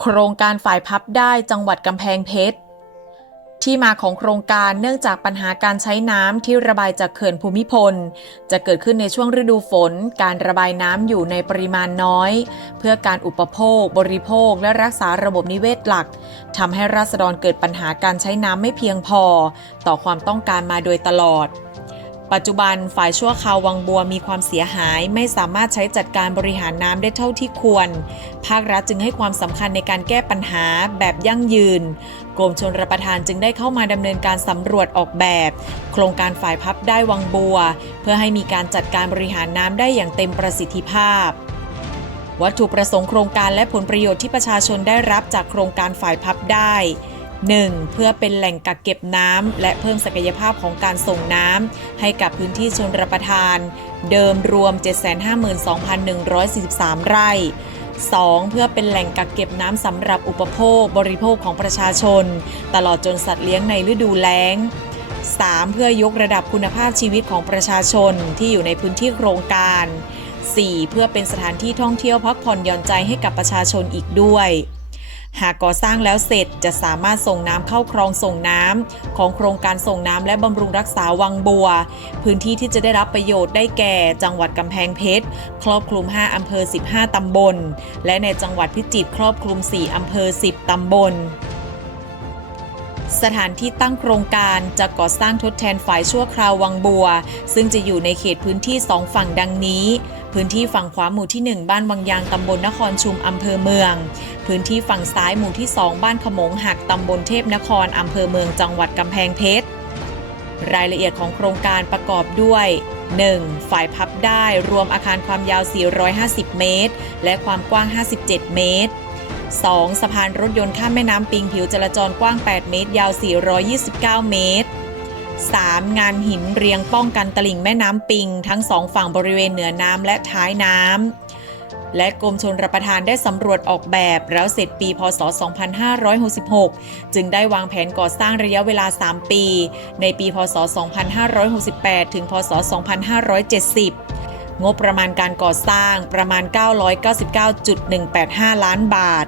โครงการฝ่ายพับได้จังหวัดกำแพงเพชร ที่มาของโครงการเนื่องจากปัญหาการใช้น้ำที่ระบายจากเขื่อนภูมิพล จะเกิดขึ้นในช่วงฤดูฝน การระบายน้ำอยู่ในปริมาณน้อย เพื่อการอุปโภค บริโภค และรักษาระบบนิเวศหลักทำให้ราษฎรเกิดปัญหาการใช้น้ำไม่เพียงพอ ต่อความต้องการมาโดยตลอด ปัจจุบันฝ่ายชั่วคราววังบัวมีความเสียหายไม่สามารถใช้จัดการบริหารน้ำได้เท่าที่ควร ภาครัฐจึงให้ความสำคัญในการแก้ปัญหาแบบยั่งยืน กรมชนรประทานจึงได้เข้ามาดำเนินการสำรวจออกแบบ โครงการฝ่ายพับได้วังบัว เพื่อให้มีการจัดการบริหารน้ำได้อย่างเต็มประสิทธิภาพวัตถุประสงค์โครงการและผลประโยชน์ที่ประชาชนได้รับจากโครงการฝ่ายพับได้ 1. เพื่อเป็นแหล่งกักเก็บน้ำและเพิ่มศักยภาพของการส่งน้ำให้กับพื้นที่ชนรับประทาน เดิมรวม 752,143 ไร่ 2. เพื่อเป็นแหล่งกักเก็บน้ำสำหรับอุปโภคบริโภคของประชาชน ตลอดจนสัตว์เลี้ยงในฤดูแล้ง 3. เพื่อยกระดับคุณภาพชีวิตของประชาชนที่อยู่ในพื้นที่โครงการ 4. เพื่อเป็นสถานที่ท่องเที่ยวพักผ่อนหย่อนใจให้กับประชาชนอีกด้วย หากก่อสร้างแล้วเสร็จจะสามารถส่งน้ำเข้าคลองส่งน้ำของโครงการส่งน้ำและบำรุงรักษาวังบัว พื้นที่ที่จะได้รับประโยชน์ได้แก่ จังหวัดกำแพงเพชร ครอบคลุม 5 อำเภอ 15 ตำบล และในจังหวัดพิจิตรครอบคลุม 4 อำเภอ 10 ตำบลสถานที่ตั้งโครงการจะก่อสร้างทดแทนฝ่ายชั่วคราววังบัว ซึ่งจะอยู่ในเขตพื้นที่2ฝั่งดังนี้ พื้นที่ฝั่งขวาหมู่ที่ 1 บ้านวังยางตำบลนครชุมอำเภอเมือง พื้นที่ฝั่งซ้ายหมู่ที่ 2 บ้านขมงหักตำบลเทพนครอำเภอเมืองจังหวัดกำแพงเพชรรายละเอียดของโครงการประกอบด้วย 1. ฝ่ายพับได้รวมอาคารความยาว 450 เมตร และความกว้าง 57 เมตร 2. สะพานรถยนต์ข้ามแม่น้ำปิงผิวจราจรกว้าง 8 เมตร ยาว 429 เมตร 3. งานหินเรียงป้องกันตลิ่งแม่น้ำปิง ทั้งสองฝั่งบริเวณเหนือน้ำและท้ายน้ำ และกรมชนรับประทานได้สำรวจออกแบบ แล้วเสร็จปี พศ 2566 จึงได้วางแผนก่อสร้างระยะเวลา 3 ปี ในปี พศ 2568 ถึง พศ 2570 งบประมาณการก่อสร้างประมาณ 999.185 ล้านบาท